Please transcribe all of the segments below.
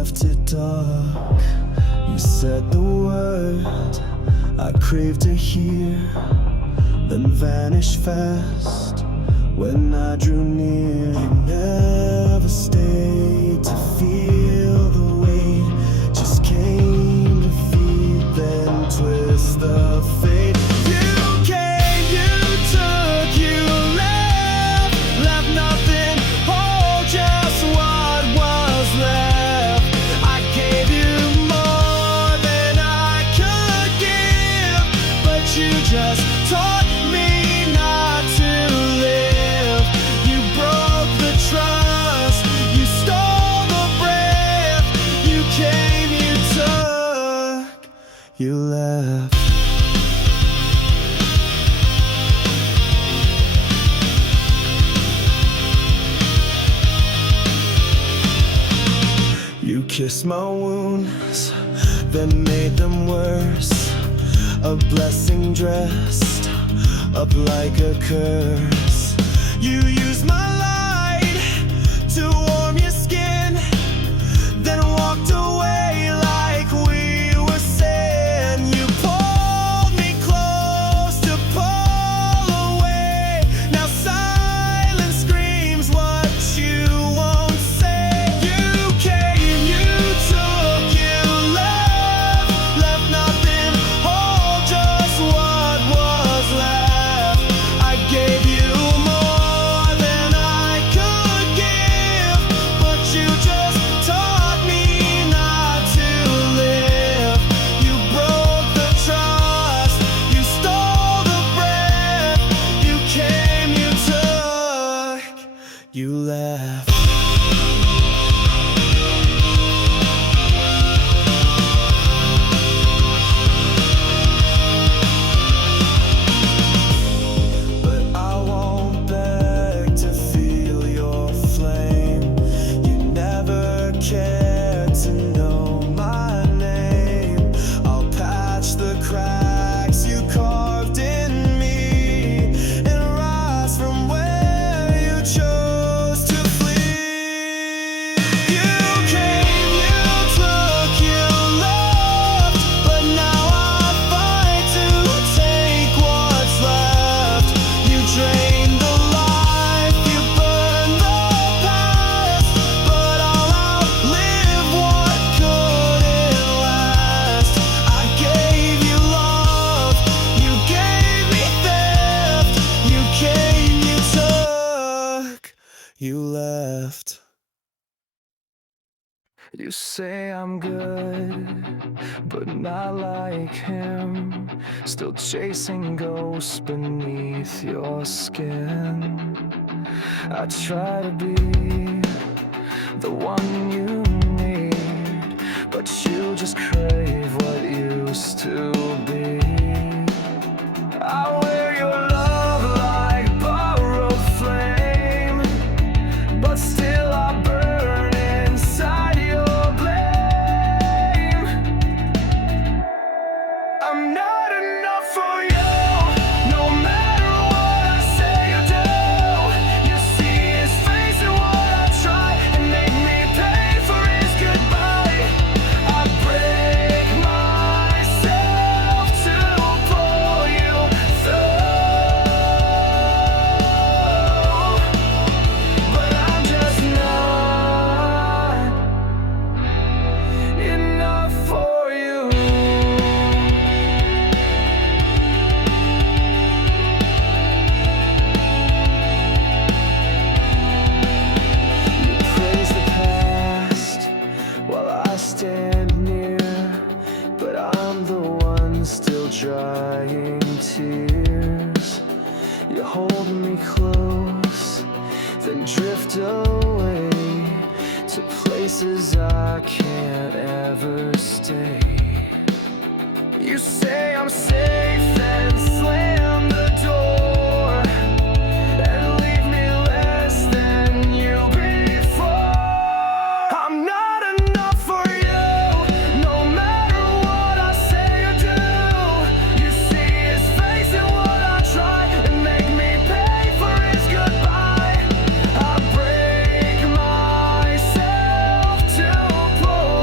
left it dark. You said the word I craved to hear, then vanished fast when I drew near. You never stayed to feel the weight, just came to feed, then twist the fate. You came, you took, you left, left nothing whole, just what was left. I gave you more than I could give, but you just taught me not to live. You broke the trust, you stole the breath. You came, you took, you left. You kissed my wounds, then made them worse. A blessing dressed up like a curse. You used my light to warm your skin, then walked away like we were sin. You pulled me close to pull away. Now silence screams what you won't say. You came, you took, you left, left nothing whole, just what was left. I gave you more than I could give, but you just taught me not to live. You broke the trust, you stole the breath. You came, you took, you left. But I won't beg to feel your flame. You never cared to know my name. I'll patch the cracks you carved in me and rise from where you chose to flee. You came, you took, you left, but now I fight to take what's left. You drained the life, you burned the past, but I'll outlive what couldn't last. I gave you love, you gave me theft. You came, you took, you left. You say I'm good, but not like him. Still chasing ghosts beneath your skin. I try to be the one you need, but you just crave what used to be. I wear your love like borrowed flame, but still I burn inside your blame. I'm not enough for you, no matter what I say or do. You see his face in what I try and make me pay for his goodbye. I break myself to pull you through, but I'm just not enough for you. You praise the past while I stand near, but I'm the one still drying tears. You hold me close, then drift away to places I can't ever stay. You say I'm safe and slam the door and leave me less than you before. I'm not enough for you, no matter what I say or do. You see his face in what I try and make me pay for his goodbye. I break myself to pull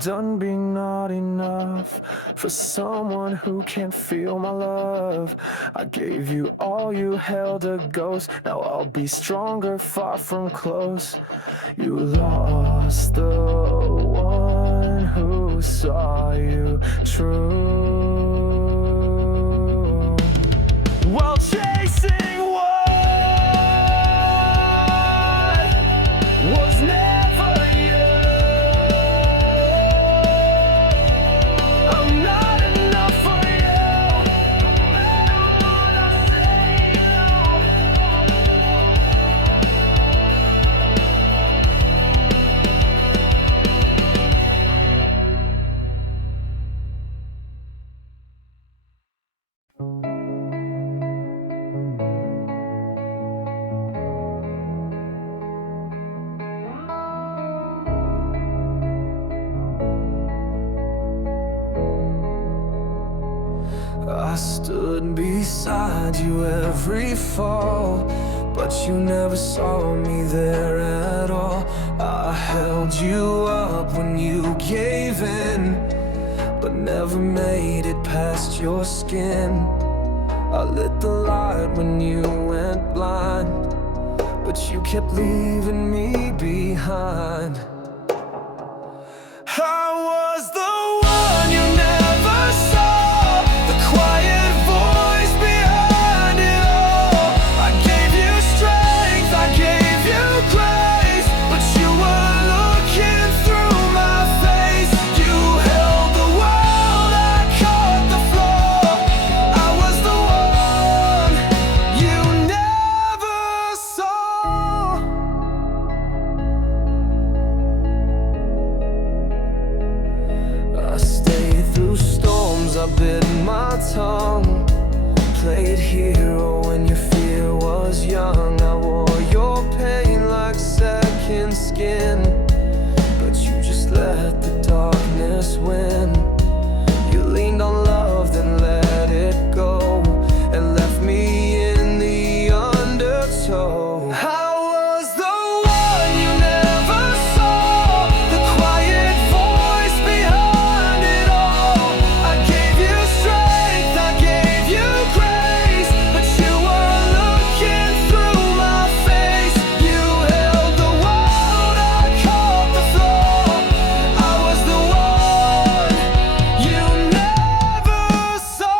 done being not enough for someone who can't feel my love? I gave you all, you held a ghost. Now I'll be stronger, far from close. You lost the one who saw you true. While chasing what was never you, I'm not enough for you, no matter what I say, I stood beside you every fall, but you never saw me there at all. I held you up when you gave in, but never made it past your skin. I lit the light when you went blind, but you kept leaving me behind. I was the one you never saw, the quiet voice behind it all. I gave you strength, I gave you grace, but you were looking through my face. You held the world, I caught the floor. I was the one you never saw. I stayed through storms, I bit my tongue, played hero when your fear was young. I wore your pain like second skin, but you just let the darkness win. You leaned on love, then let it go, and left me in the undertow. I was the one you never saw, the quiet voice behind it all. I gave you strength, I gave you grace, but you were looking through my face. You held the world, I caught the floor. I was the one you never saw.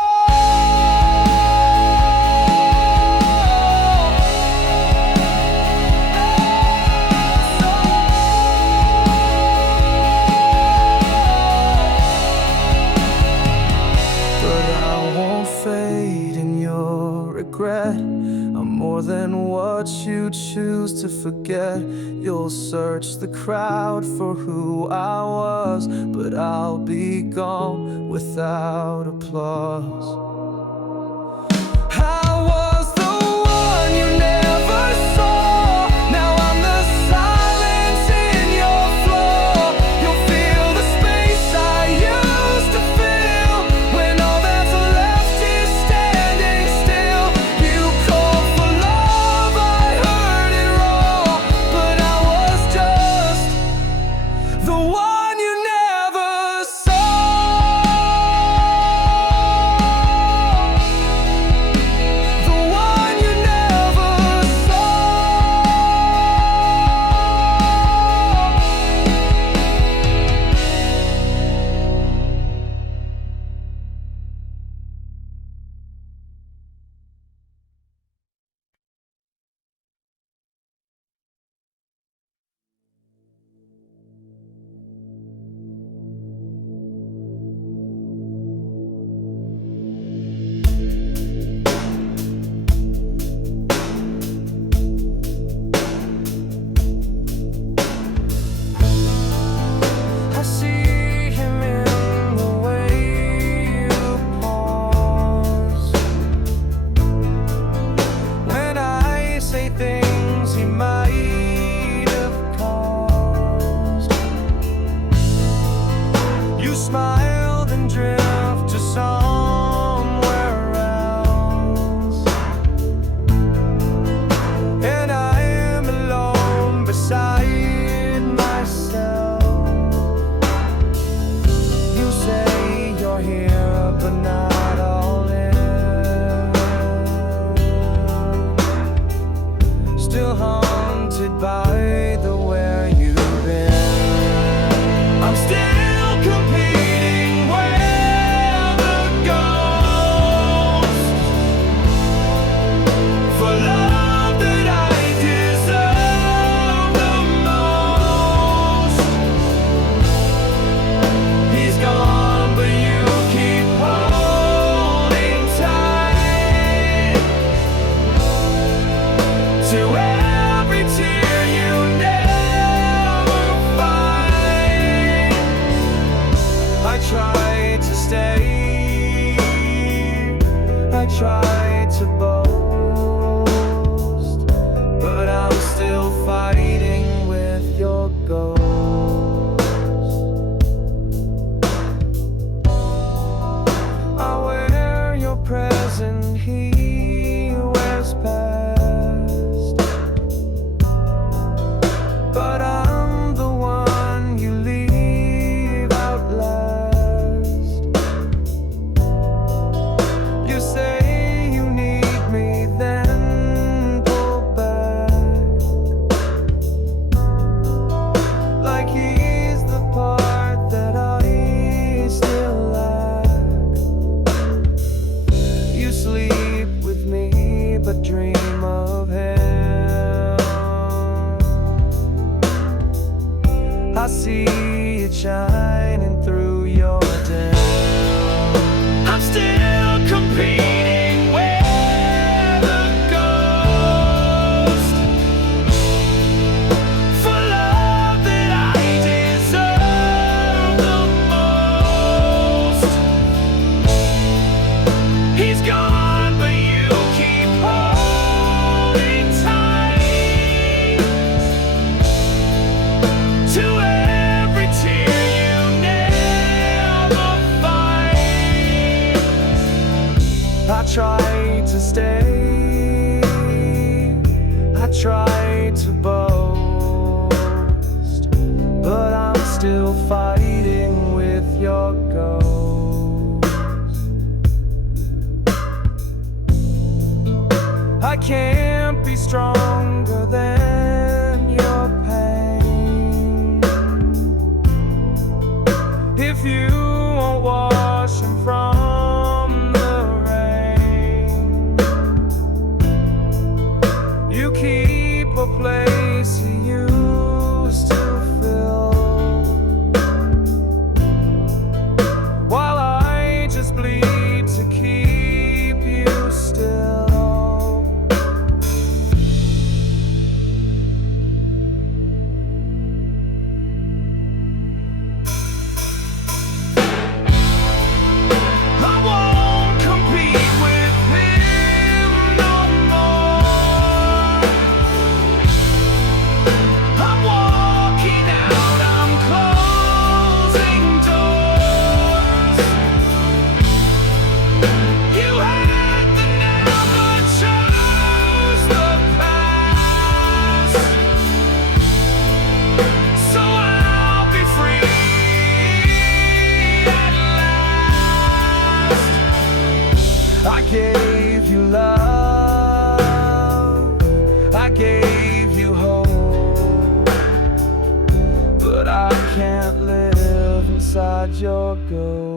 But I won't fade in your regret. I'm more than what you choose to forget. You'll search the crowd for who I was, but I'll be gone without applause. I was the one you never saw. Now I'm the silence in your floor. You'll feel the space I used to fill, when all that's left is standing still. You called for love, I heard it raw, but I was just the one you never saw. try to boast, but I'm still fighting with your ghost. I wear your present, he wears past, but I'm the one you leave out last. You say you need me, then pull back, like he's the part that I still lack. You sleep with me, but dream of him. I see it shining through your dim. I'm still competing with a ghost for love that I deserve the most. He's gone, but you keep holding tight to every tear you never fight. I try to stay, I try to boast, but I'm still fighting with your ghost. I can't be stronger than your pain if you won't wash him from the rain. You keep a place he used to fill, while I just bleed to keep you still. I won't compete with him no more. I'm walking out, I'm closing doors. You had the now, but chose the past, so I'll be free at last. I gave you love, I gave you hope, but I can't live inside your ghost.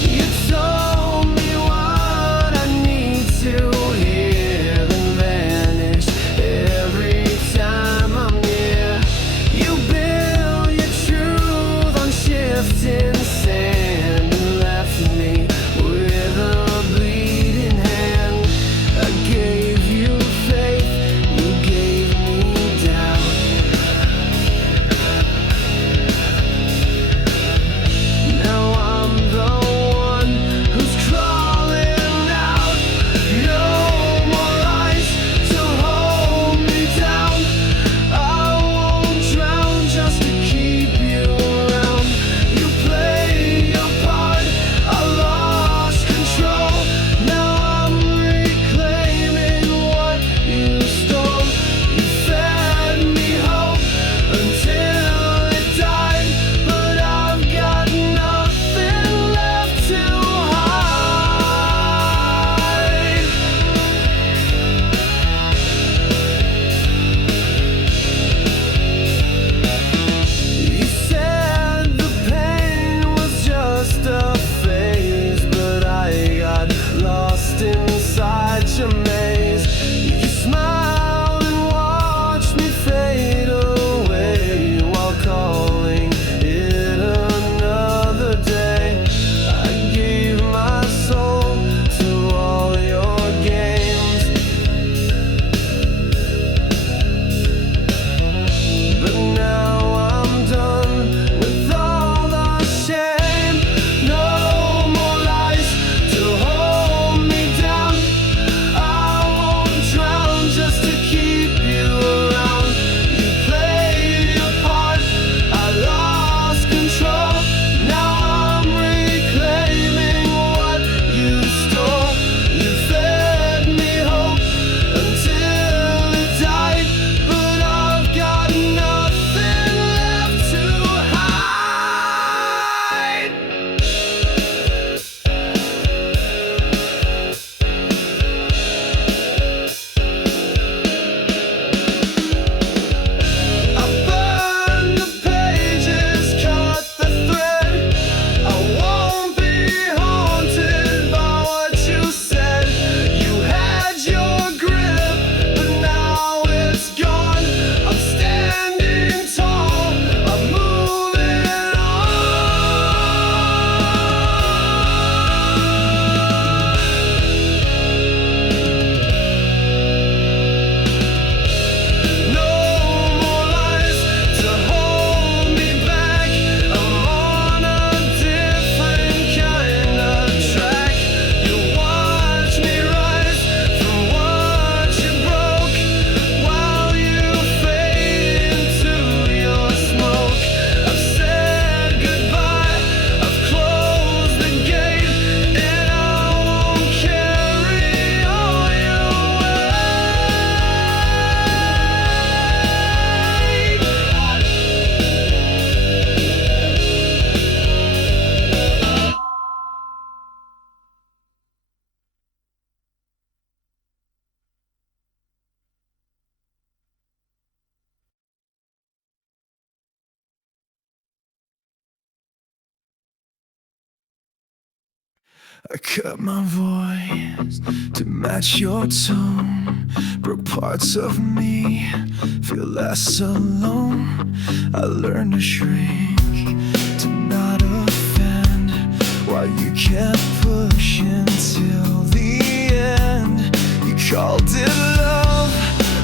You told me what I need to hear. I cut my voice to match your tone. Broke parts of me, feel less alone. I learned to shrink, to not offend, while you kept pushing till the end. You called it love,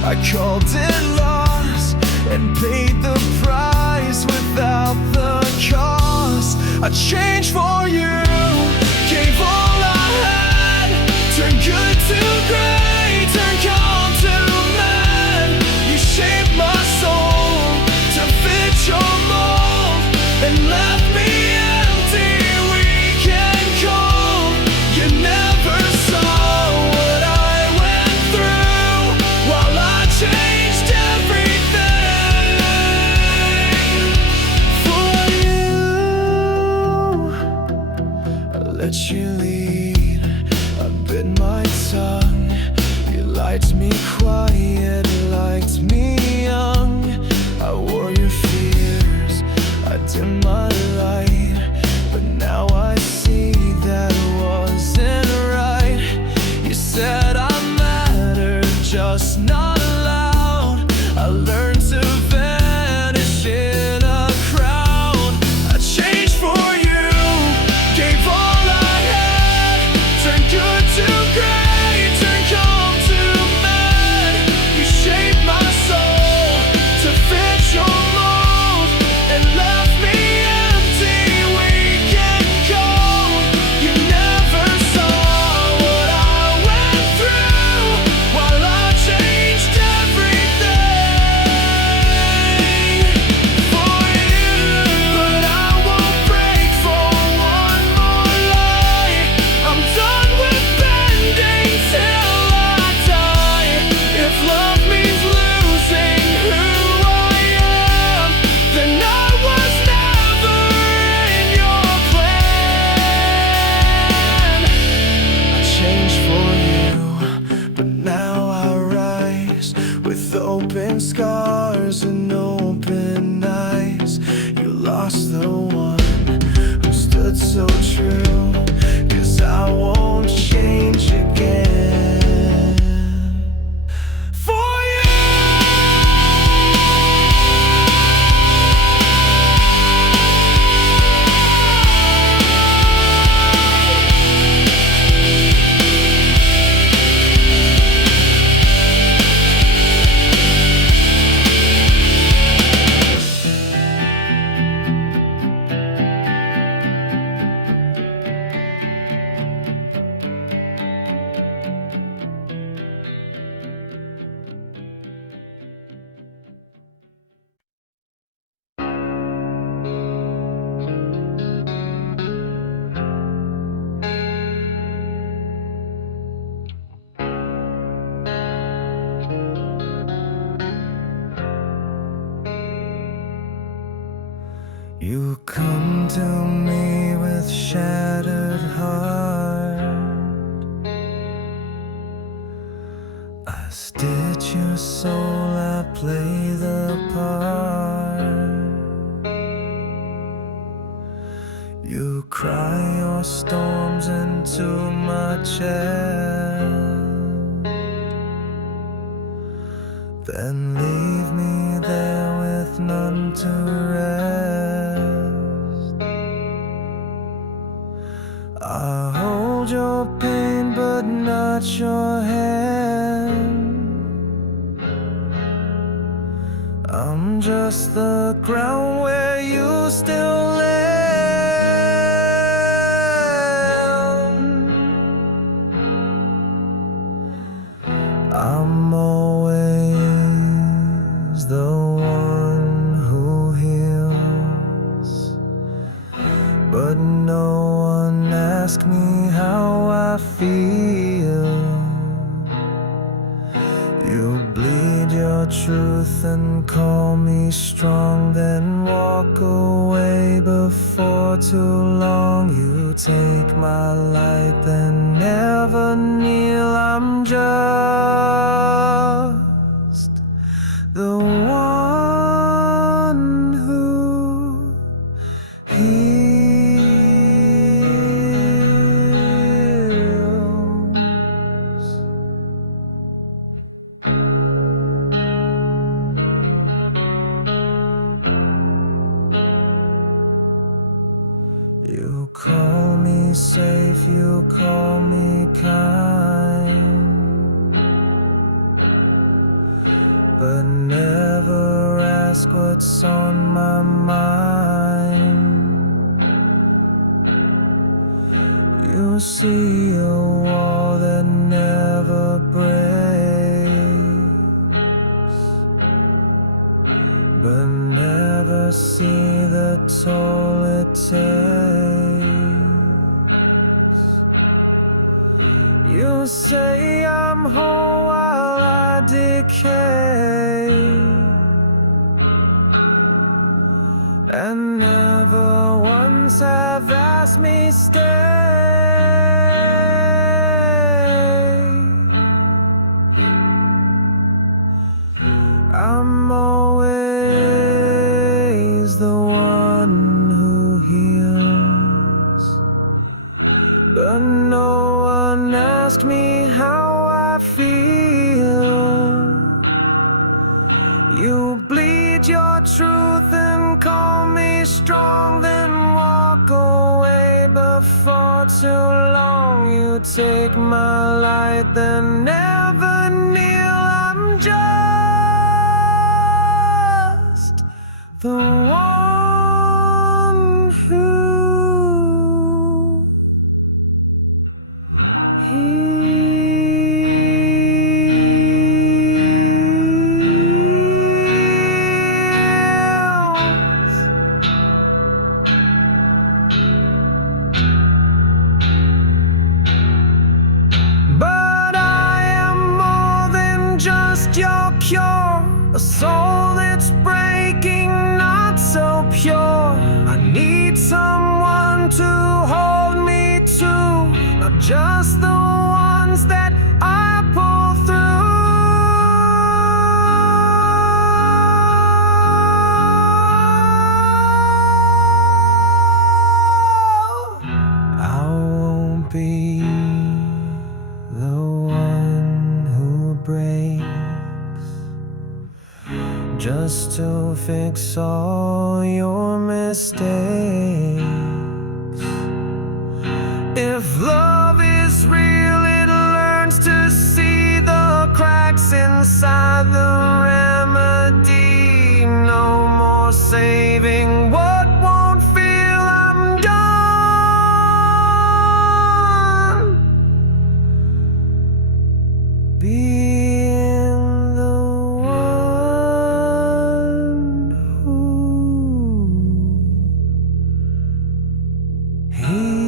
I called it loss, and paid the price without the cost. I changed for you, gave all I had, turned good to great, turned calm to mad. You shaped my soul to fit your mold, and left me empty, weak and cold. You never saw what I went through while I changed everything for you. I let you lead, I bit my tongue. You liked me quiet, liked me young. I wore your fears, I dimmed my light, but now I see that wasn't right. You said I mattered, just not loud. I learned to vanish in a crowd. I changed for you, gave all I had, turned good to great, turned calm to mad. You shaped my soul to fit your mold, and left me empty, weak and cold. You never saw what I went through while I changed everything for you. But I won't break for one more lie. I'm done with bending till I die. If love means losing who I am, then I was never in your plan. I changed for you, but now I rise with open scars and open eyes. You lost the one who stood so true, 'cause I won't change again for you. You come to me with shattered heart. I stitch your soul, I play the part. You cry your storms into my chest, then leave me there with none to rest. I hold your pain but not your hand. I'm just the ground where you still land. I'm always the one who heals, but no one asks me how I feel. You bleed your truth and call me strong, then walk away before too long. You take my light, then never kneel. I'm just the one who heals. if you call me kind, but never ask what's on my mind. You see a wall that never breaks, but never see the toll it takes. You say I'm whole while I decay, and never once have asked me stay. I'm always the one who heals, but no one asked me how I feel. You bleed your truth and call me strong, then walk away before too long. You take my light, then never kneel. I'm just the one who heals. But I am more than just your cure, a soul that's breaking, not so pure. I need someone to hold me to, not just the ones that I pull through. I won't be the one who breaks just to fix all your mistakes. If love is real, it learns to see the cracks inside the remedy. No more saving what won't feel. I'm done being the one who heals.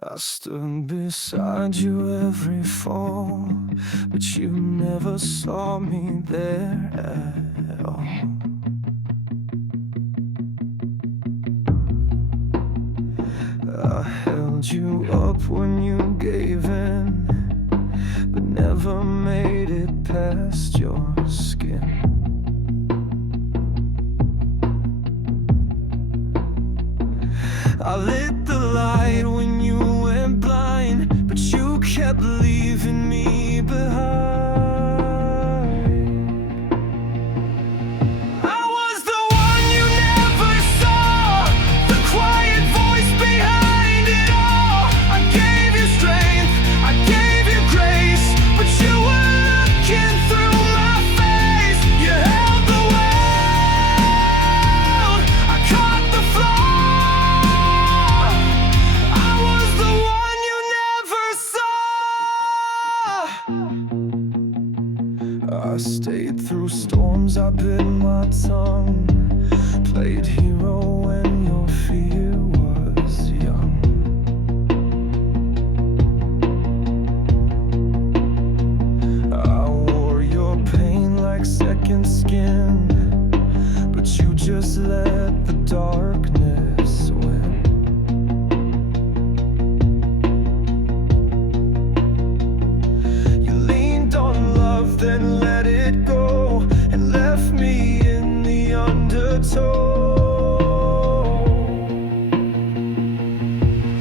I stood beside you every fall, but you never saw me there at all. I held you up when you gave in, but never made it past your skin. I lit the light when you went blind, but you kept leaving me behind. I was the one you never saw, the quiet voice behind it all. I gave you strength, I gave you grace, but you were looking through my face. You held the world, I caught the floor. bit my tongue, played hero when your fear was young. I wore your pain like second skin, but you just let the darkness win. You leaned on love, then let it go, and left me in the undertow.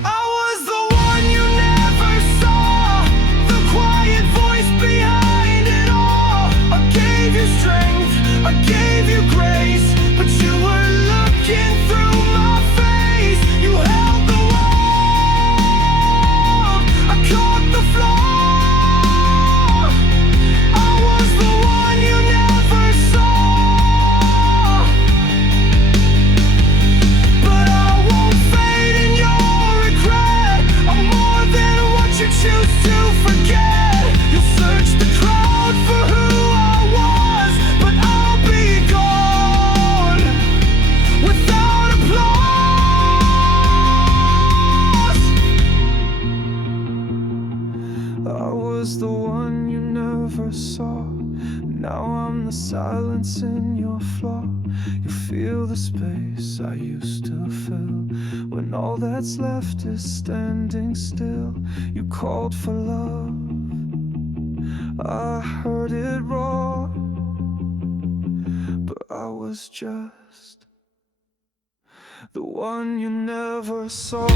I was the one you never saw, the quiet voice behind it all. I gave you strength, I gave you grace, but you were looking through my face. You held the world, I caught the floor. I was the one you never saw, but I won't fade in your regret. I'm more than what you choose to forget. You'll search the crowd for who I was, but I'll be gone without applause. I was the one you never saw. Now I'm the silence in your flaw. You feel the space I used to fill, when all that's left is standing still. You called for love, I heard it raw, but I was just the one you never saw.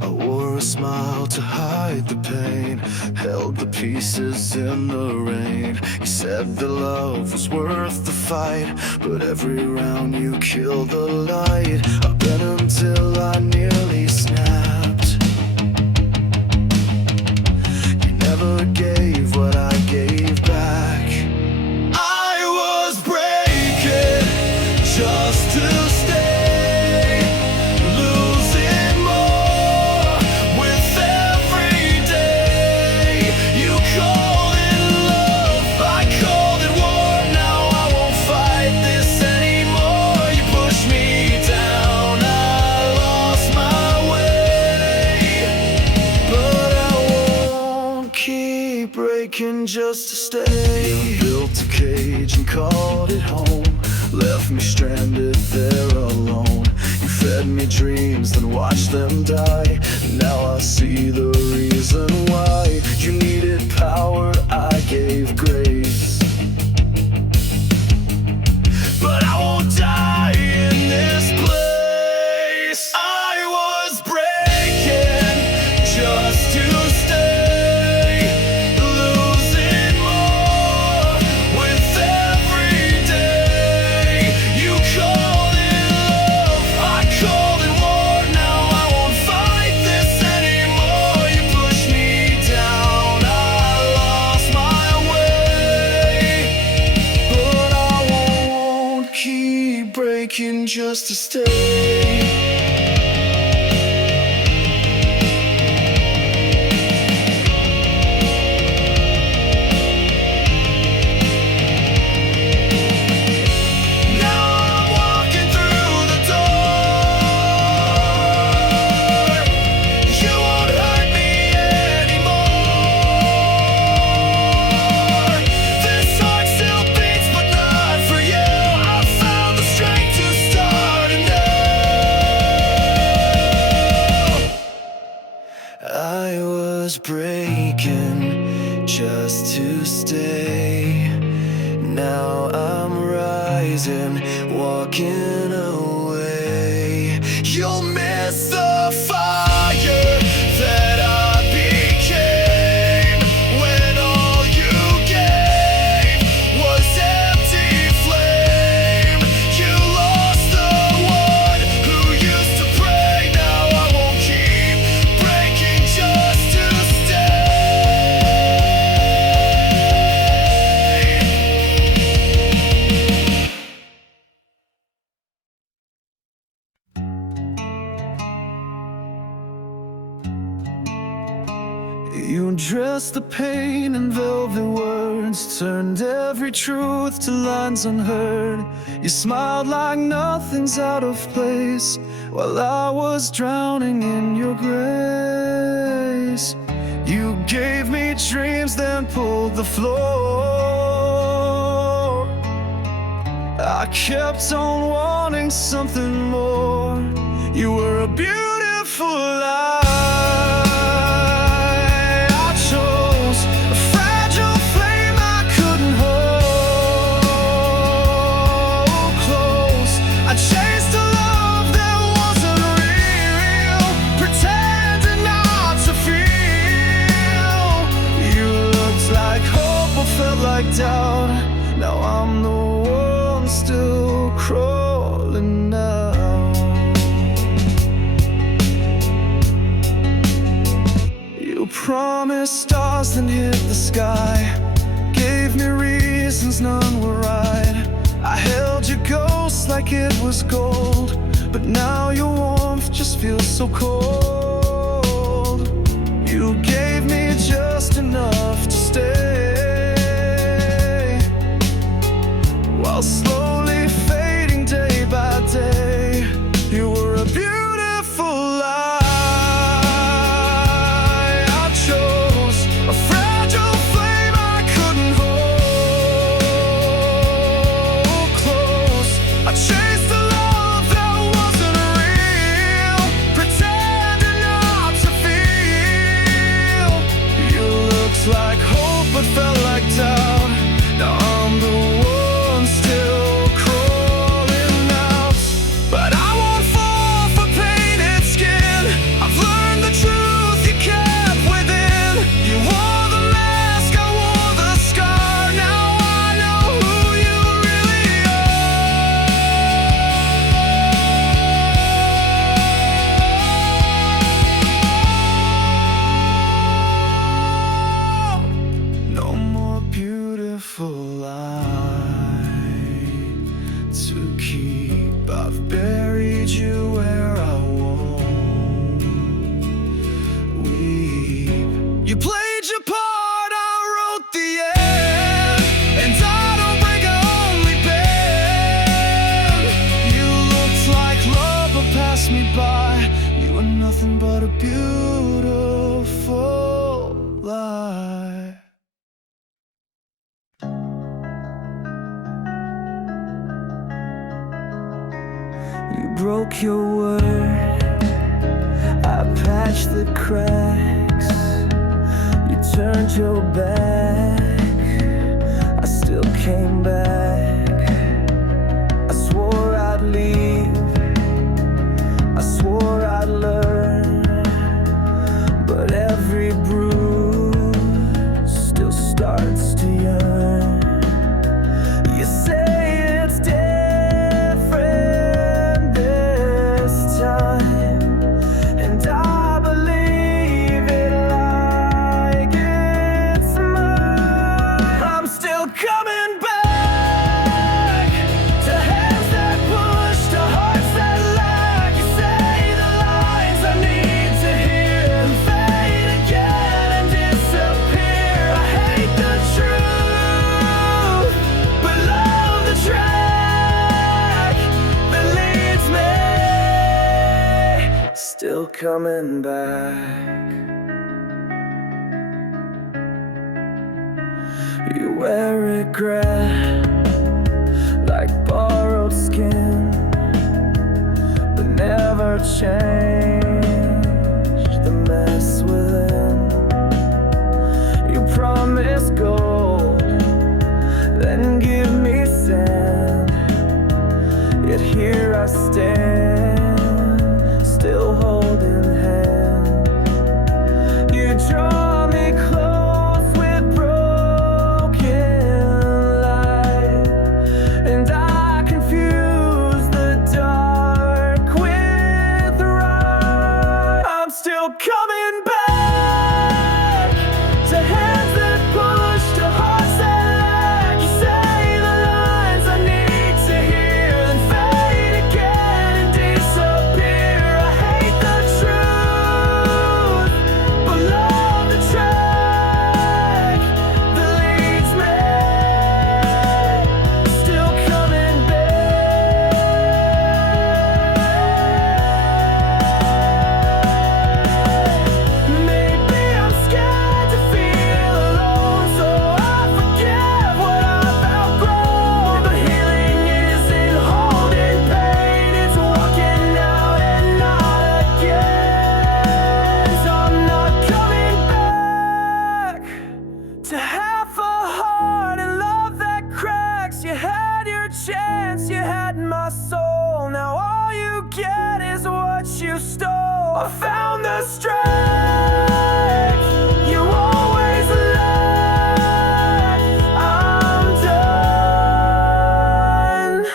I wore a smile to hide the pain, held the pieces in the rain. You said that love was worth the fight, but every round you killed the light. I bent until I nearly snapped. You never gave what I gave back. I was breaking just to stay. Breaking just to stay. You built a cage and called it home, left me stranded there alone. You fed me dreams, then watched them die. Now I see the reason why. You needed power, I gave grace, but I won't die in this place. I was breaking just to stay. Breaking just to stay. I was breaking just to stay. Now I'm rising, walking away. You'll miss the fire that I became, when all you gave was empty flame. You lost the one who used to pray. Now I won't keep breaking just to stay. dressed the pain in velvet words, turned every truth to lines unheard. You smiled like nothing's out of place, while I was drowning in your grace. You gave me dreams, then pulled the floor. I kept on wanting something more. You were a beautiful lie. I chose a fragile flame I couldn't hold close. I chased a love that wasn't real, pretending not to feel. You looked like hope but felt like doubt. Now I'm the one still crawling out. Promised stars then hit the sky, gave me reasons none were right. I held your ghost like it was gold, but now your warmth just feels so cold. You gave me just enough to stay, while slowly fading day by day. You were a beautiful lie. Like hope but felt like doubt. Now I'm the one still crawling out. But I won't fall for painted skin. I've learned the truth you kept within. You wore the mask, I wore the scar. Now I know who you really beautiful lie to keep. I've buried you where I won't weep. You played your part, I wrote the end, and I don't break, I only bend. You looked like love but passed me by. You were nothing but a beautiful lie. You broke your word, I patched the cracks. You turned your back, I still came back. I swore I'd leave, I swore I'd learn, but every bruise still starts to yearn. You say it's dead, still coming back. You wear regret like borrowed skin, but never change the mess within. You promise gold, then give me sand, yet here I stand, still holding hand. You draw me close with broken light, and I confuse the dark with light. my soul. Now all you get is what you stole. I found the strength you always lacked. I'm done,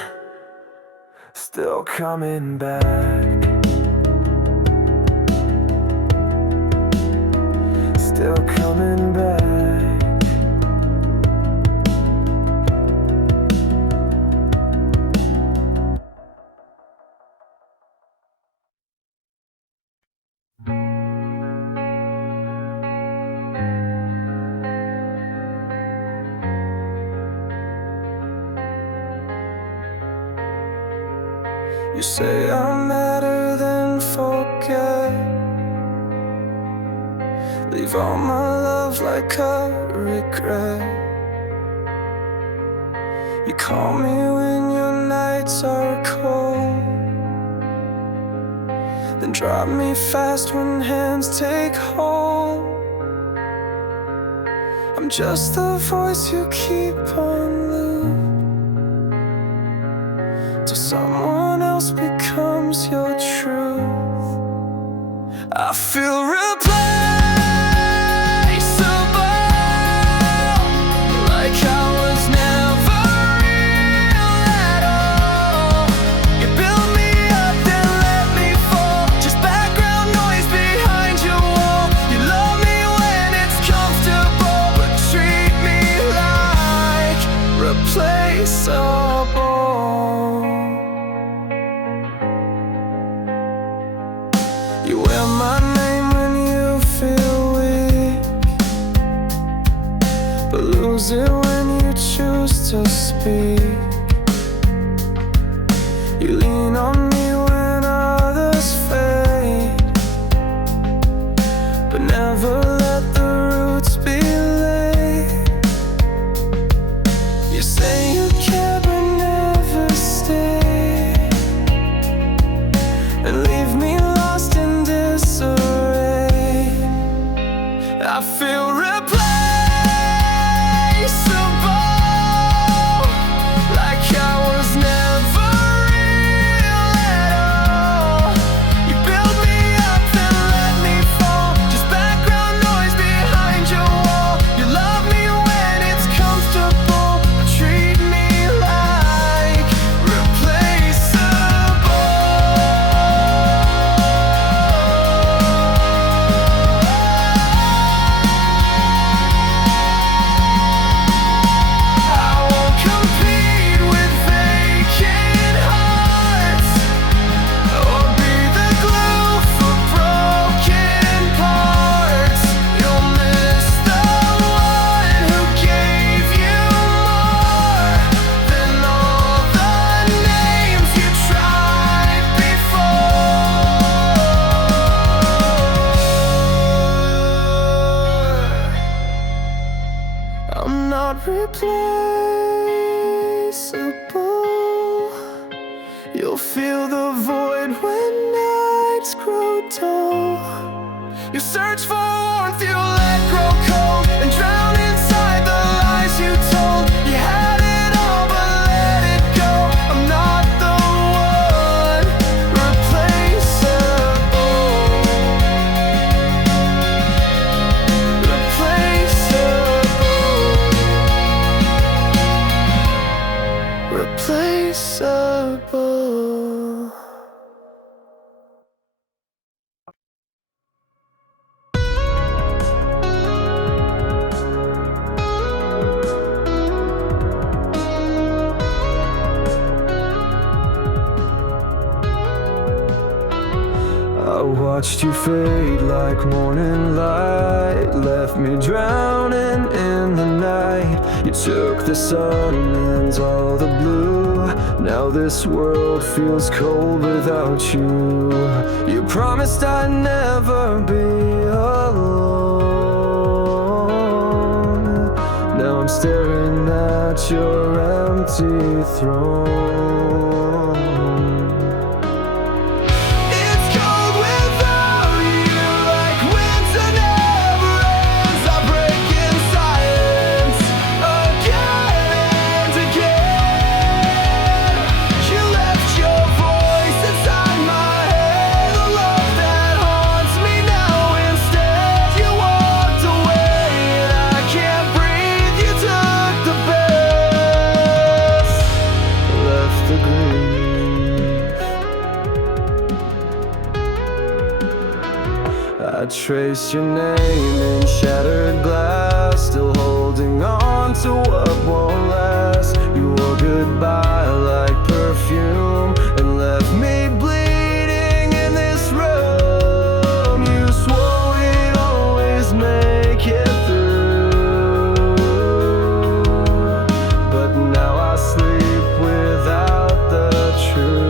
still coming back. Still coming back. You say I'm better than forget. Leave all my love like a regret. You call me when your nights are cold, then drop me fast when hands take hold. I'm just the voice you keep on loop, till someone else becomes your truth. I feel replaceable, like I was never real at all. You build me up, then let me fall, just background noise behind your wall. You love me when it's comfortable, but treat me like replaceable. You wear my name when you feel weak, but lose it when you choose to speak. You lean on me when others fade, but never let the roots be laid. You say you care but never stay, and leave me lost in disarray. I feel replaceable, like I was never real at all. You build me up, then let me fall, just background noise behind your wall. You love me when it's comfortable, but treat me like replaceable. I won't compete with vacant hearts, or be the glue for broken parts. You'll miss the one who gave you more than all the names you tried before. I'm not replaceable. You'll feel the void when nights grow dull. You search for warmth, you let grow cold, and drown inside the lies you told. You had it all but let it go. I'm not the one. Replaceable. Replaceable. Replaceable. I watched you fade like morning light, left me drowning in the night. You took the sun and all the blue. Now this world feels cold without you. You promised I'd never be alone. Now I'm staring at your empty throne. It's cold without you, like winter never ends. I break in silence again and again. You left trace your name in shattered glass, still holding on to what won't last. You wore goodbye like perfume and left me bleeding in this room. You swore we'd always make it through, but now I sleep without the truth.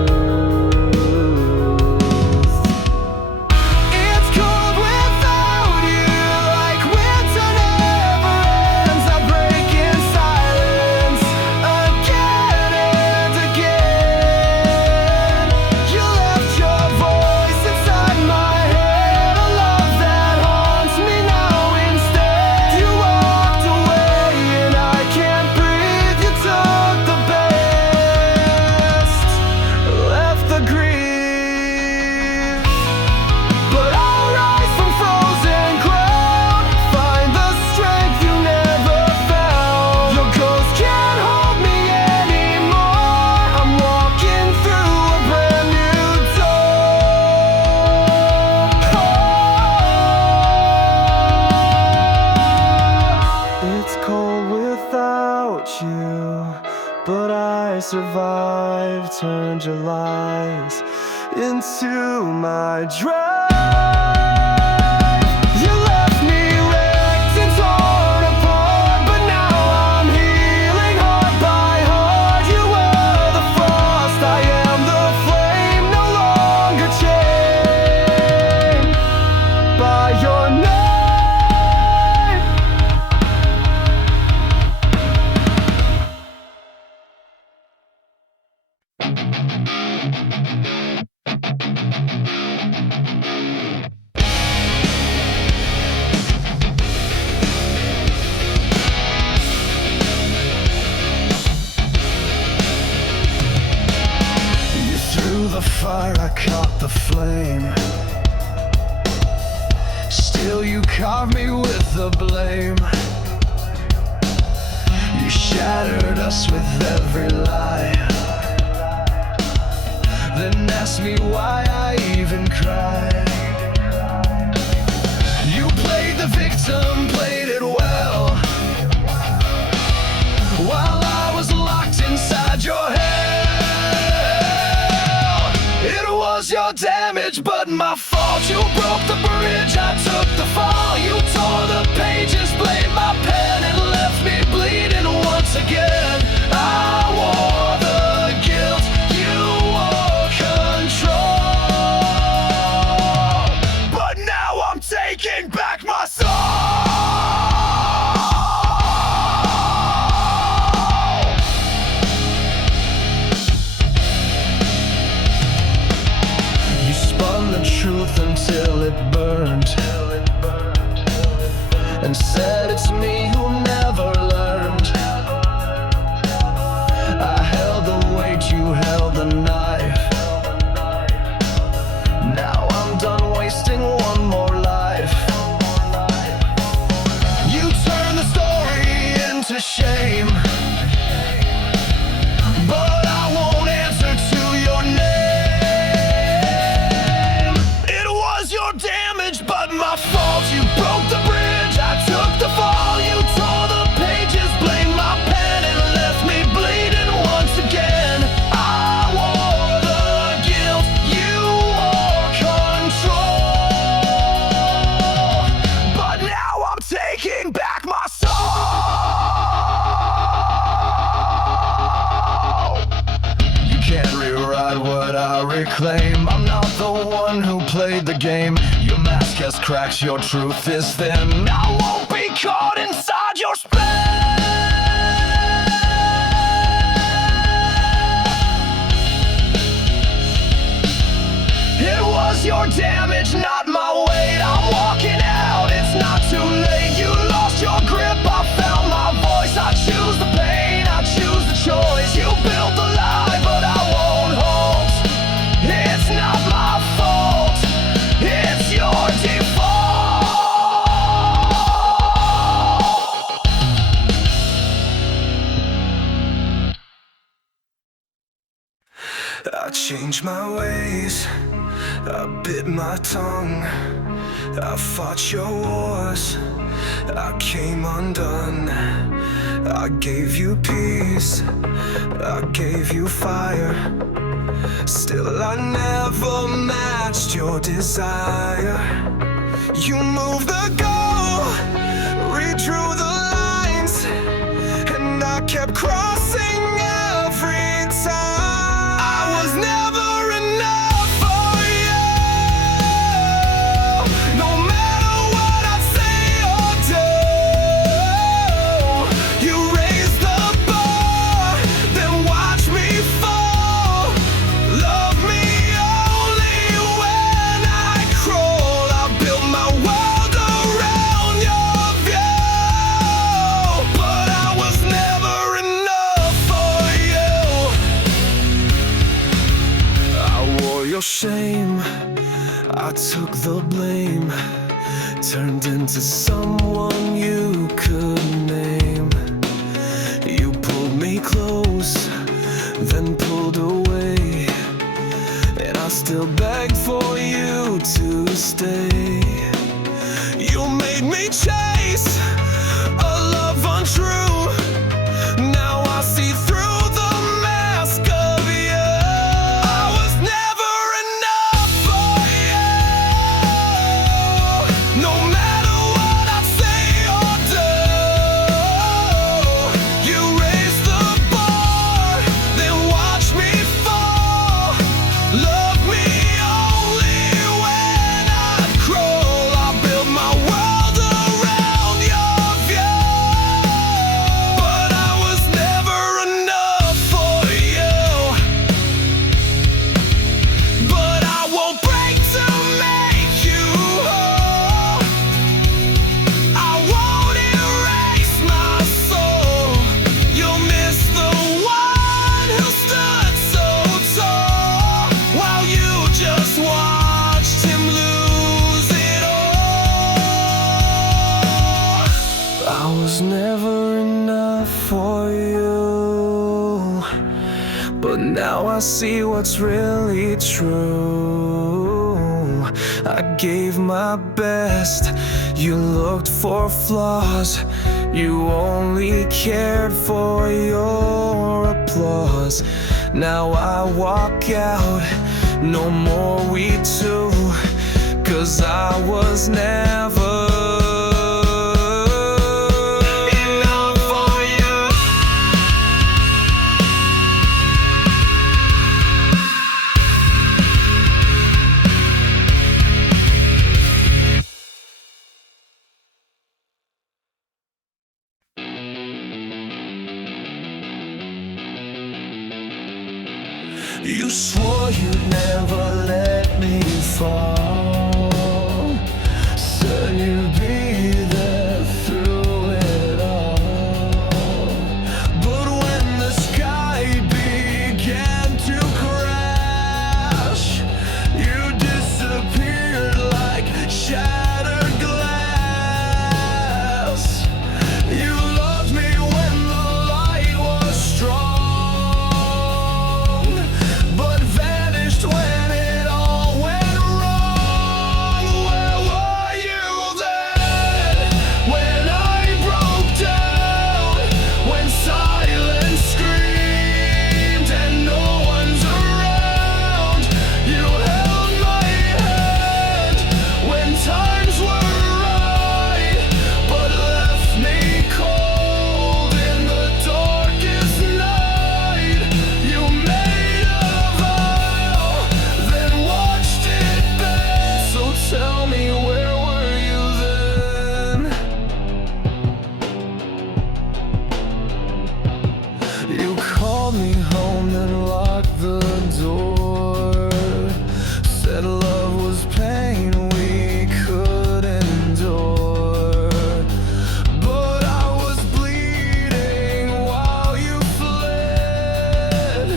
But I survived, turned your lies into my drive. You left me wrecked and torn apart, but now I'm healing heart by heart. You were the frost, I am the flame, no longer chained by your name. The fire, I caught the flame. Still you carved me with the blame. You shattered us with every lie, then asked me why I even cried. You played the victim, played it well, while I was locked inside your head. Your damage, but my fault. You broke the bridge, I took the fall. You tore the pages, blamed my pen, and left me bleeding once again. I wore the guilt, you wore control, but now I'm taking back my soul. Truth until it burned, and said it's me who never learned. I held the weight, you held the knife. Now I'm done wasting one more life. You turned the story into shame, but I won't answer to your name. Damage, but my fault. You broke the bridge, I took the fall. You tore the pages, blamed my pen, and left me bleeding once again. I wore the guilt, you wore control, but now I'm taking back my soul. You can't rewrite what I reclaim. I'm not the one who played the game. Your mask has cracked, your truth is thin. I won't be caught inside your spell. It was your damage, not my weight. I'm walking out, it's not too late. You lost your grip, I found my voice. I choose the pain, I choose the choice. You built the lie, but I won't halt. It's not my fault, it's your default. I changed my ways, I bit my tongue, I fought your wars, I came undone. I gave you peace, I gave you fire. Still I never matched your desire. You moved the goal, redrew the lines, and I kept crossing every time. I was never enough for you. No matter what I say or do, you raise the bar, then watch me fall. Love me only when I crawl. I built my world around your view, but I was never enough for you. I wore your shame, I took the blame, turned into someone you could name. You pulled me close, then pulled away, and I still beg for you to stay. You made me chase a love untrue. Now I see through the mask of you. I was never enough for you. No matter what I say or do, you raise the bar, then watch me fall. Love me only when I crawl. I built my world around your view, but I was never enough for you. But I won't break to make you whole. I won't erase my soul. You'll miss the one who stood so tall, while you just watched him lose it all. I was never enough for you, but now I see what's really true. I gave my best, you looked for flaws. You only cared for your applause. Now I walk out, no more we two, 'cause I was never enough for you. You swore you'd never let me fall, said you'd be there through it all. But when the sky began to crash, you disappeared like shattered glass. You loved me when the light was strong, but vanished when it all went wrong. Where were you then, when I broke down, when silence screamed and no one's around? You held my hand when times were right, but left me cold in the darkest night. You made a vow, then watched it bend. So tell me, where were you then? You called me home, then locked the door. Said love was pain we could endure. But I was bleeding while you fled,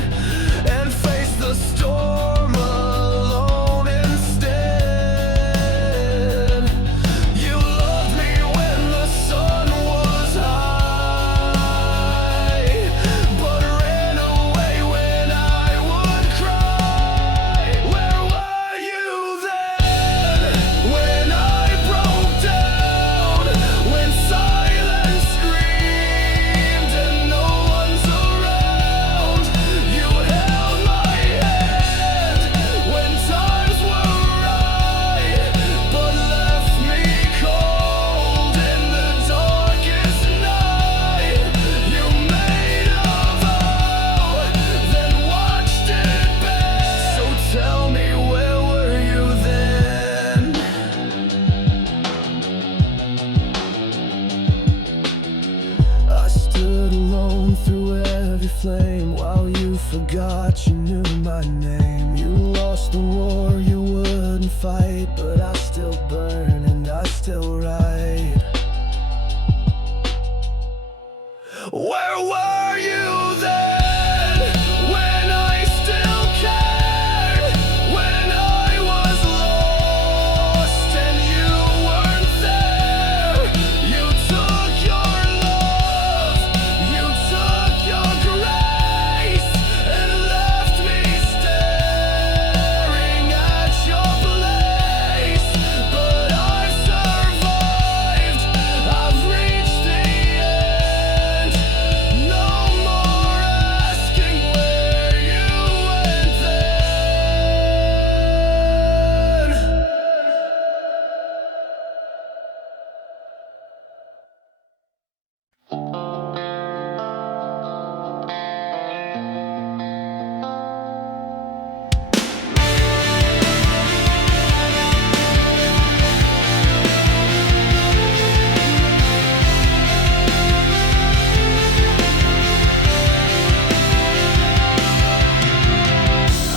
and faced the storm alone instead. You loved me when the sun was high, but ran away when claim while you forgot you knew my name. You lost the war, you wouldn't fight, but I still burn and I still write. Where were you then, when I still cared? When I was lost and you weren't there. You took your love, you took your grace, and left me staring at your place. But I've survived, I've reached the end. No more asking where you went then.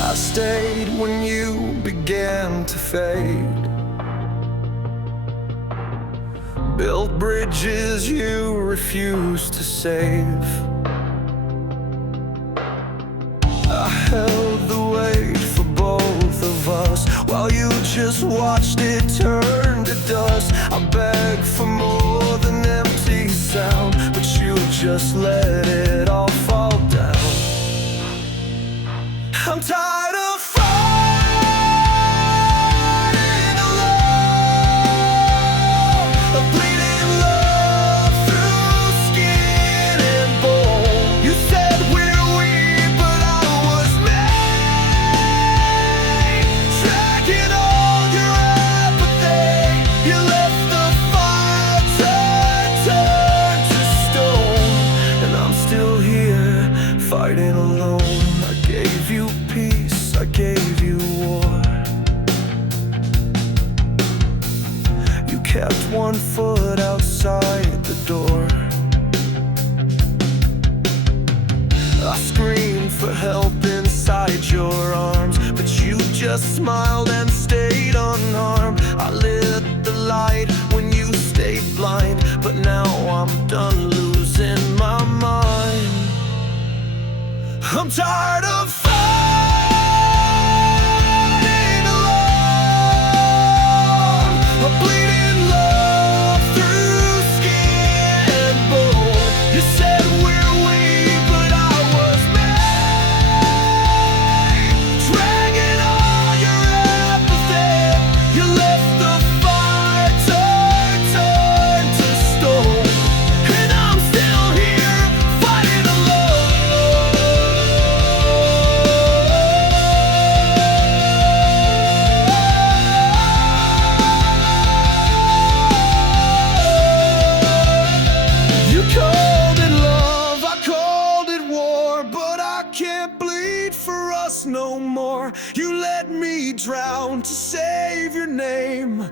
I stayed when you began to fade. Built bridges you refused to save. I held the weight for both of us while you just watched it turn to dust. I begged for more than empty sound, but you just let it all fall down. I'm tired of fighting alone, of bleeding love through skin and bone. You said we're weak, but I was made. Tracking all your apathy, you left the fire turn to stone. And I'm still here, fighting alone. I gave you peace, I gave you war. You kept one foot outside the door. I screamed for help inside your arms, but you just smiled and stayed unharmed. I lit the light when you stayed blind, but now I'm done losing my mind. I'm tired of fighting alone, of bleeding love through skin and bone. You said we're weak, but I was made. Dragging all your apathy, you left the fire turn to stone. And I'm still here, fighting alone. You called it love, I called it war, but I can't bleed for us no more. You let me drown to save your name,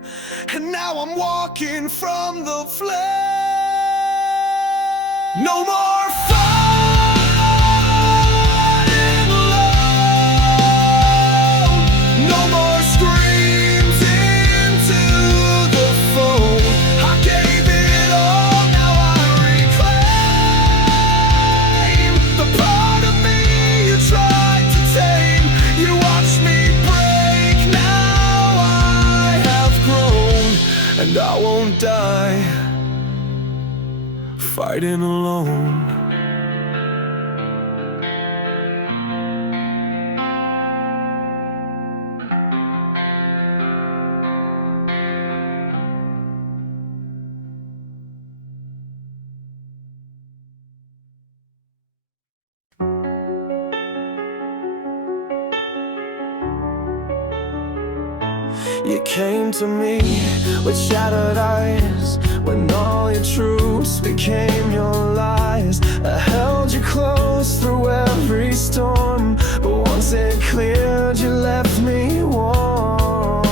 and now I'm walking from the flame. No more fighting alone, no more screams into the phone. I gave it all, now I reclaim the part of me you tried to tame. You watched me break, now I have grown, and I won't die fighting alone. You came to me with shattered eyes, when all your truths became your lies. I held you close through every storm, but once it cleared, you left me warm.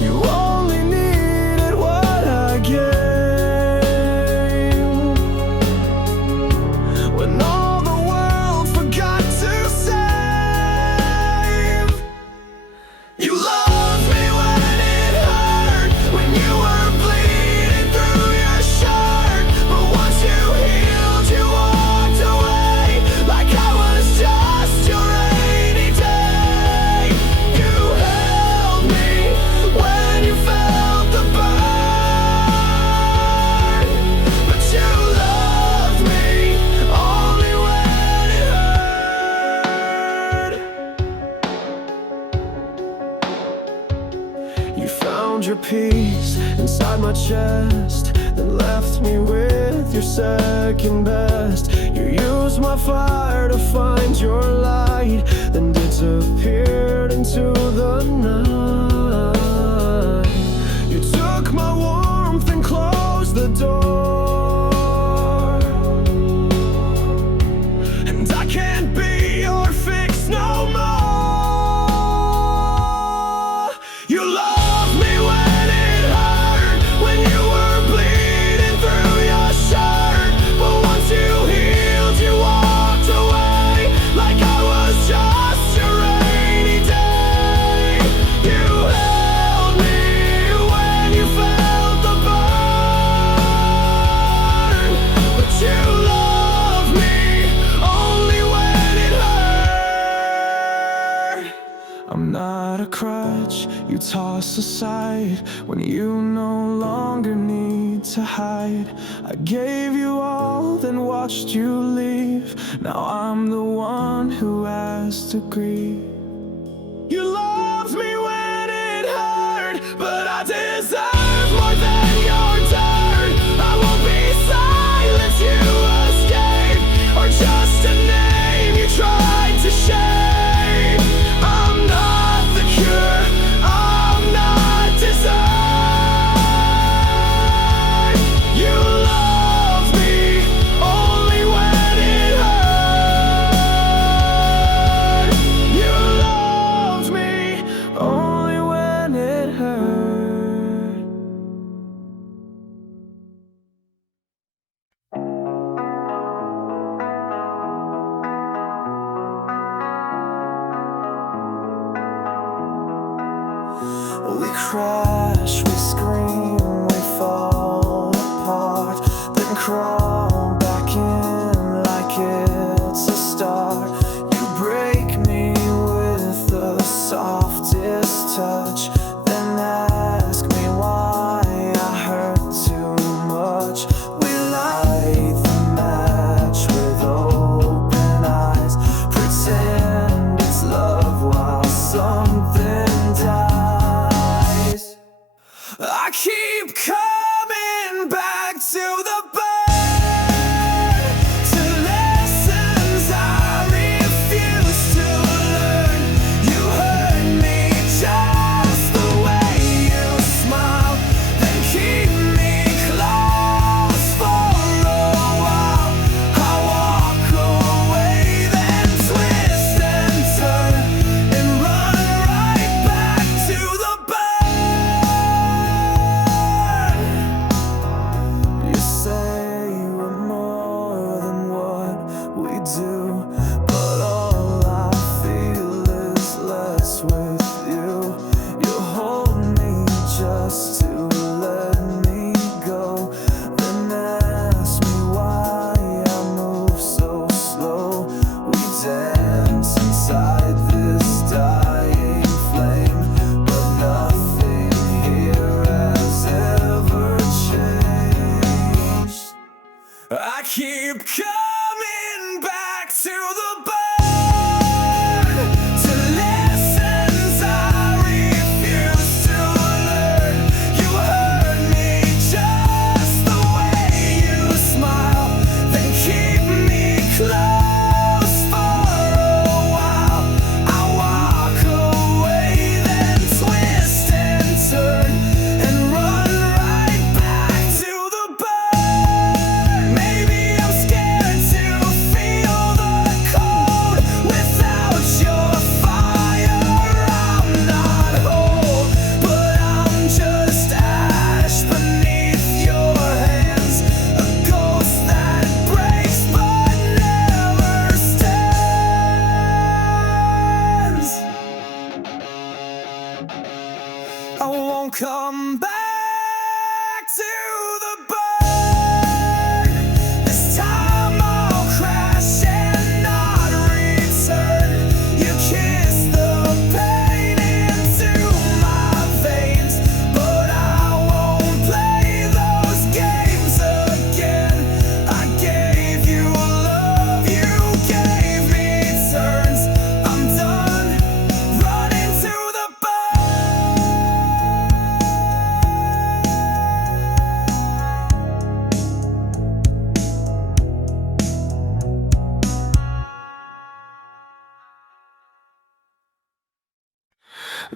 You only needed what I gave, when all the peace inside my chest, then left me with your second best. You used my fire to find your light, then disappeared into the night. You took my warmth and closed the door, and I can't be your fix no more. You loved me when it hurt, when you were bleeding through your shirt, but once you healed, you walked away like I was just a rainy day. You held me when you felt the burn, but you loved me only when it hurt. I'm not a crutch you toss aside when you no longer need to hide. I gave you all, then watched you leave. Now I'm the one who has to grieve. You loved me when it hurt, but I deserve more than your dirt. I won't be silence you escaped, or just a name you tried to shame. I'm not the cure, I'm not designed. You loved me only when it hurt. You loved me only when it hurt. We crash, we scream, we fall apart, then crawl back in like it's a start. You break me with the softest touch, then ask me why I hurt too much. We light the match with open eyes, pretend it's love while something dies.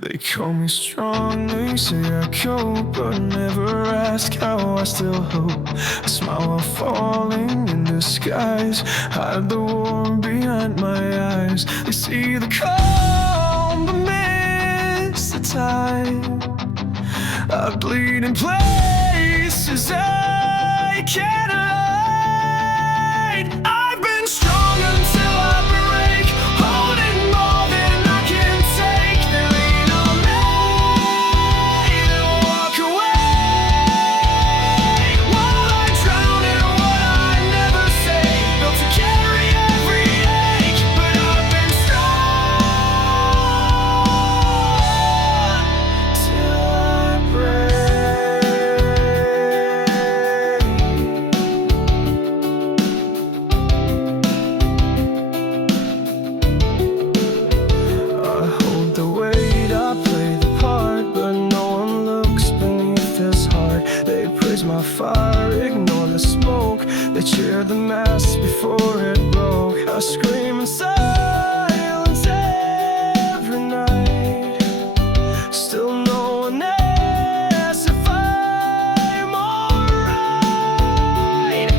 They call me strong, they say I cope, but never ask how I still hope. I smile while falling in disguise, hide the war behind my eyes. They see the calm but miss the tide. I bleed in places I can't hide. I've been strong until I break, holding more than I can take. They lean on me, then walk away, while I drown in what I never say. Built to carry every ache, but I've been strong till I my fire, ignore the smoke. They cheer the mass before it broke. I scream in silence every night. Still no one asks if I'm alright.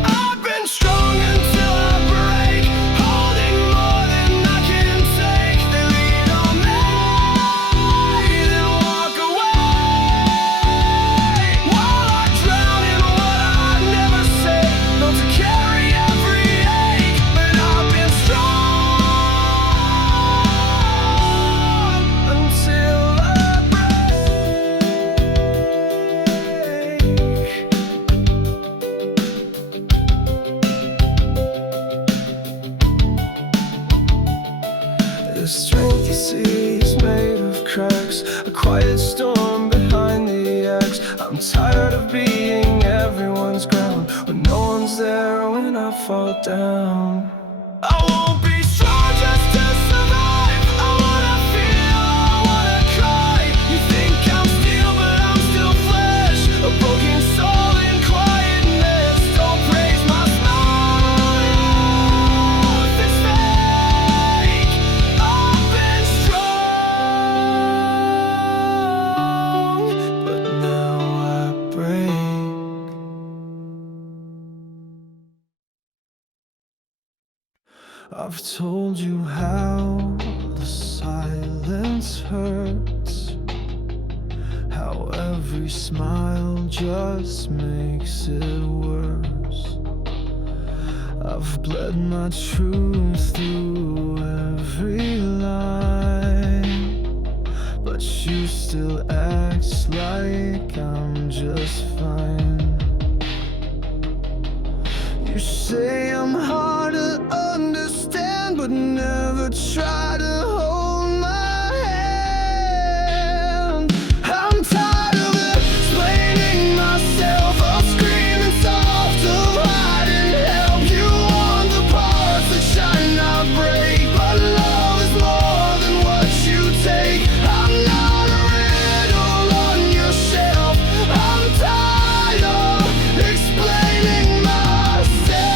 I've been strong until I break, holding more than I can take. They lean on me, then walk away, while I drown in what I never say. Built to carry every ache, but I've been strong until I break. The strength you see is made of cracks, a quiet storm behind the axe. I'm tired of being everyone's ground, when no one's there when I fall down. I won't be strong just to survive. I wanna feel, I wanna cry. You think I'm steel, but I'm still flesh, a broken soul in quietness. Don't praise my smile if it's fake. I've been strong, but now I break. I've told you how the silence hurts, how every smile just makes it worse. I've bled my truth through every line, but you still act like I'm just fine. You say I'm hard to understand, but never try to hold my hand. I'm tired of explaining myself. I'll scream and soft to hide and help you on the parts that shine not break. But love is more than what you take. I'm not a riddle on your shelf. I'm tired of explaining myself,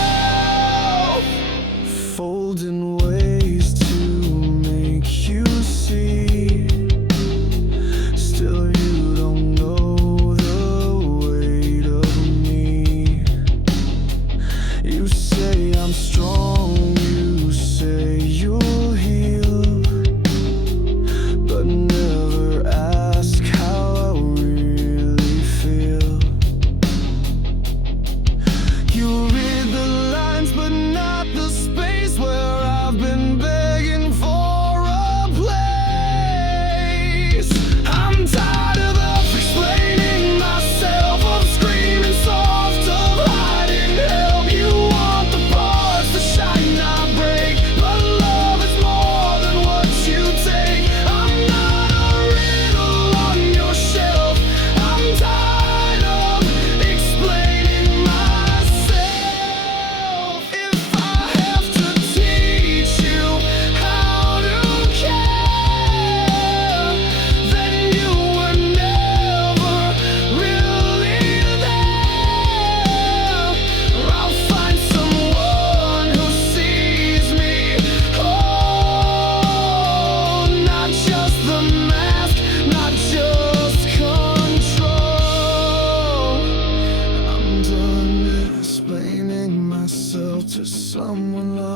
folding ways to make you see. Still you don't know the weight of me. You say I'm strong, you say you'll heal, but never ask how I really feel. You read the lines, but not the space where I've been begging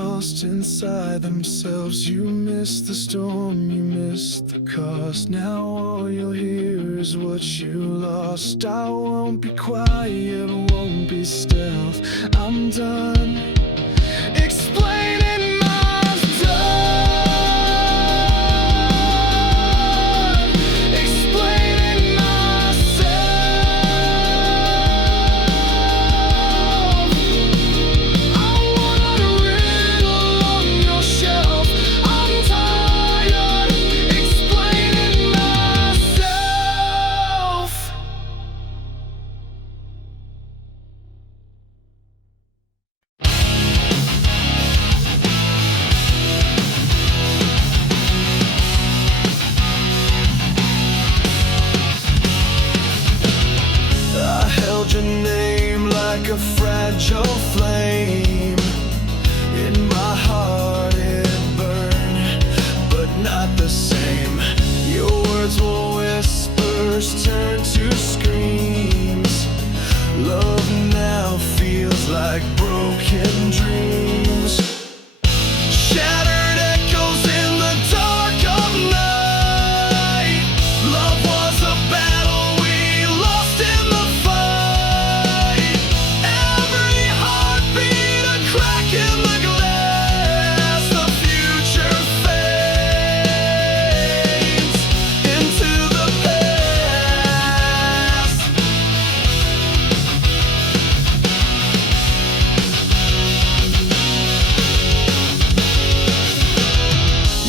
lost inside themselves. You miss the storm, you miss the cost. Now all you'll hear is what you lost. I won't be quiet, won't be stealth. I'm done explaining myself. Explaining myself. I want a riddle on your shelf. I'm tired explaining myself. I held your name like a fragile flame. In my heart it burned, but not the same. Your words were whispers turned to screams. Love now feels like broken dreams. Shattered echoes in the dark of night. Love was a battle we lost in the fight. Every heartbeat a crack in the glass. The future fades into the past.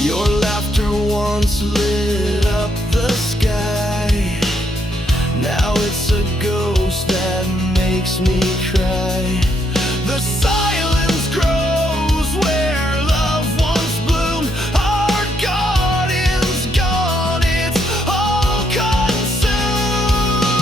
Your laughter once lit up the sky. Now it's a ghost that makes me cry. The silence grows where love once bloomed. Our garden's gone, it's all consumed.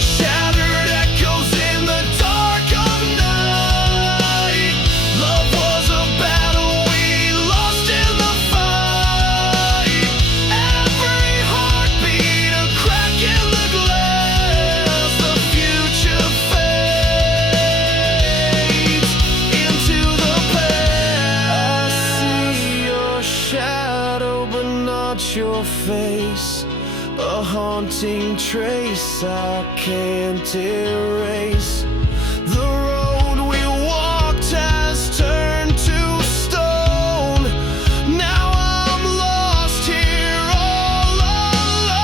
Shattered echoes in the dark of night. Love was a battle we lost in the fight. Every heartbeat a crack in the glass. The future fades into the past. I see your shadow but not your face. A haunting trace I can't erase. The road we walked has turned to stone. Now I'm lost here all alone.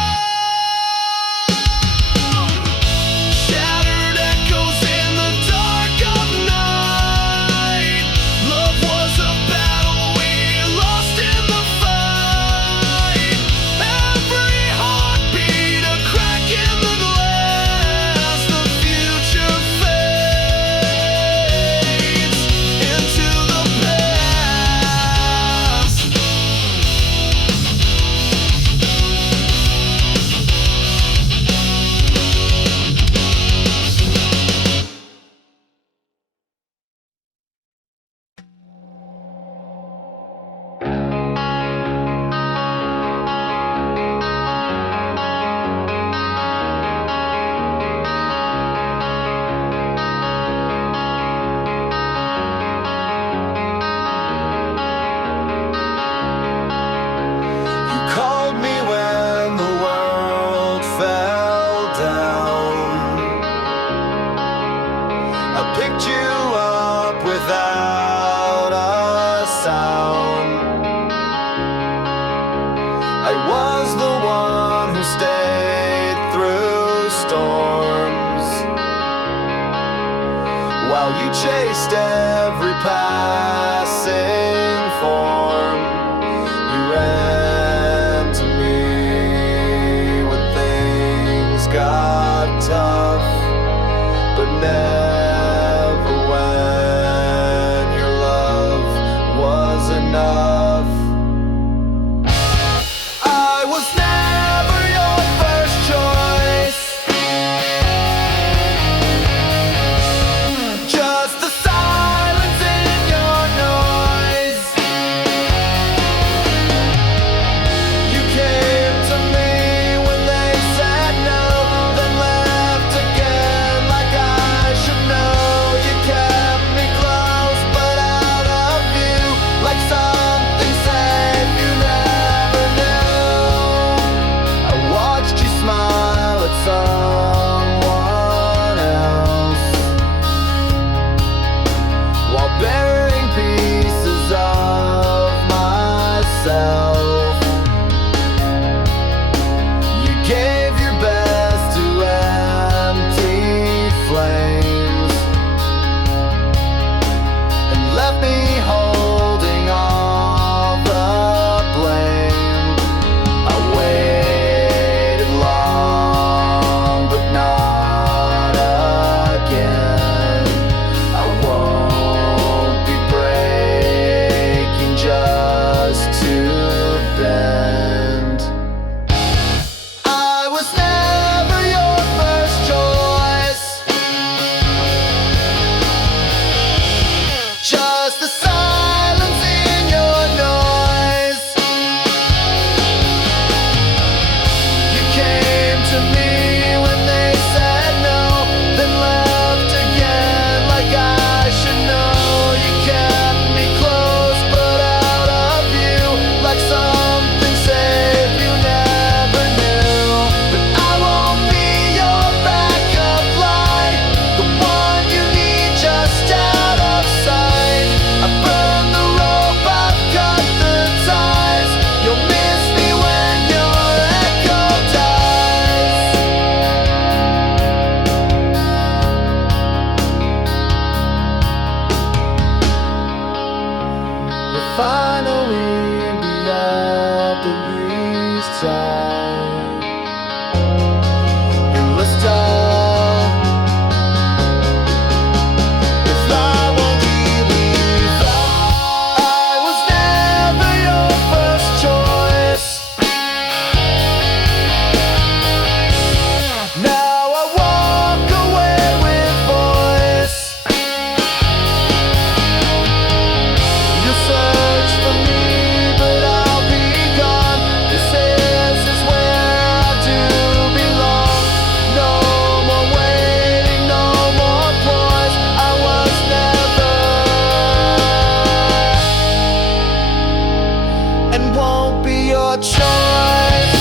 Shattered echoes in the dark of night. Love was a battle we lost in the fight. Every heartbeat a crack in the glass. The future fades into the past. You called me when the world fell down. I picked you up without a sound. I was the one who stayed through storms, while you chased every passing form. You ran to me when things got tough, but never when your love was enough. I was never your first choice. Just the silence in your noise. You came to me when they said no, then left again like I should know. You kept me close but out of finally be at the east side. It was dark. If I won't believe I was never your first choice. Now I walk away with voice. You search for me, but I'll be gone. This is where I do belong. No more waiting, no more ploys. I was never and won't be your choice.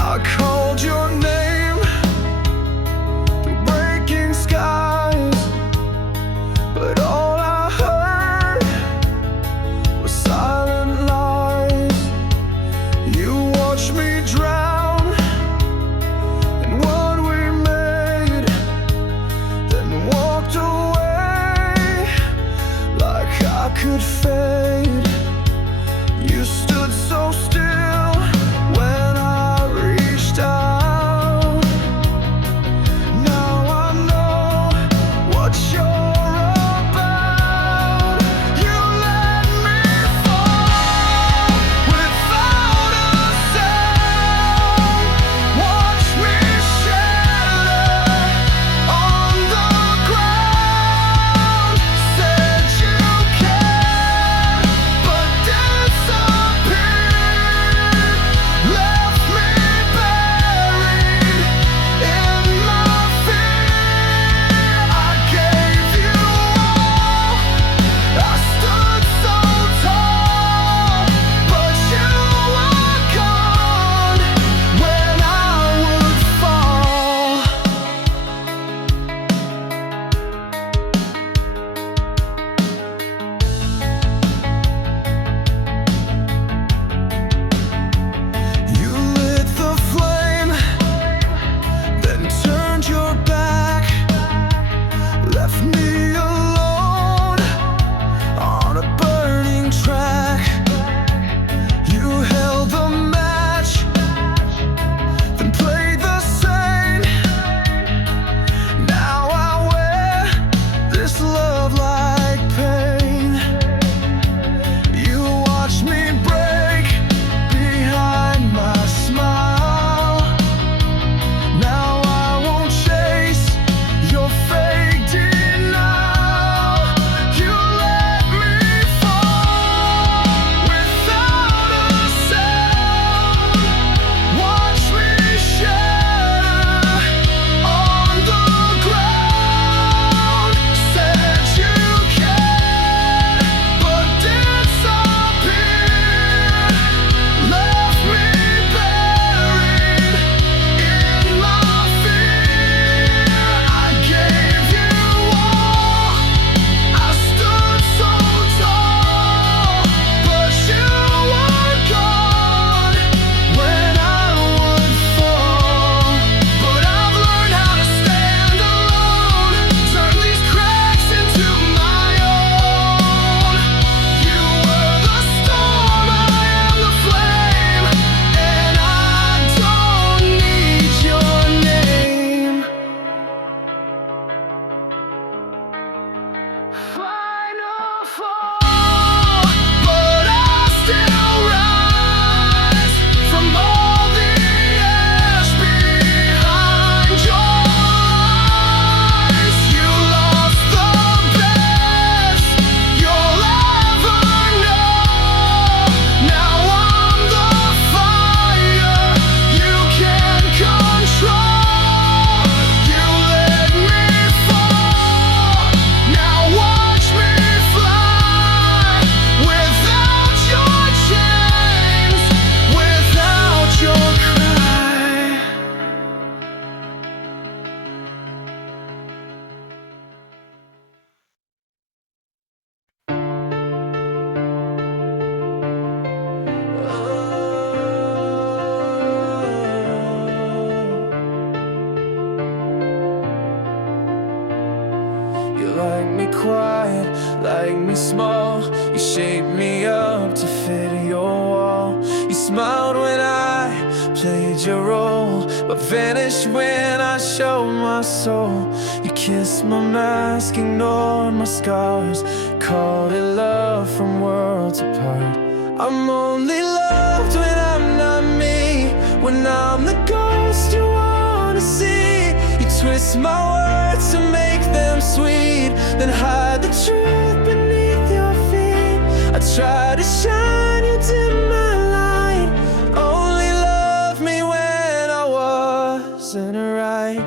I called your name through breaking skies, but all I heard was silent lies. You watched me drown in what we made, then walked away like I could fade. You stood so still when I reached out. Now I know what you're about. You let me fall without a sound. Watch me shatter on the ground. Said you care, but disappeared. small. You shaped me up to fit your wall. You smiled when I played your role, but vanished when I showed my soul. You kissed my mask, ignored my scars, called it love from worlds apart. I'm only loved when I'm not me, when I'm the ghost you wanna see. You twist my words to make them sweet, then hide the truth beneath your feet. I try to shine, you dim my light. Only love me when I wasn't right.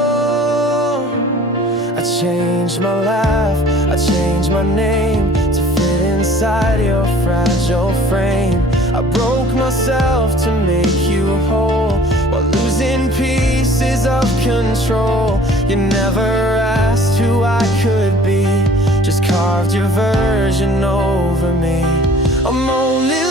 Oh, I changed my life, I changed my name to fit inside your fragile frame. I broke myself to make you whole, while losing pieces of control. You never asked who I could be, just carved your version over me. I'm only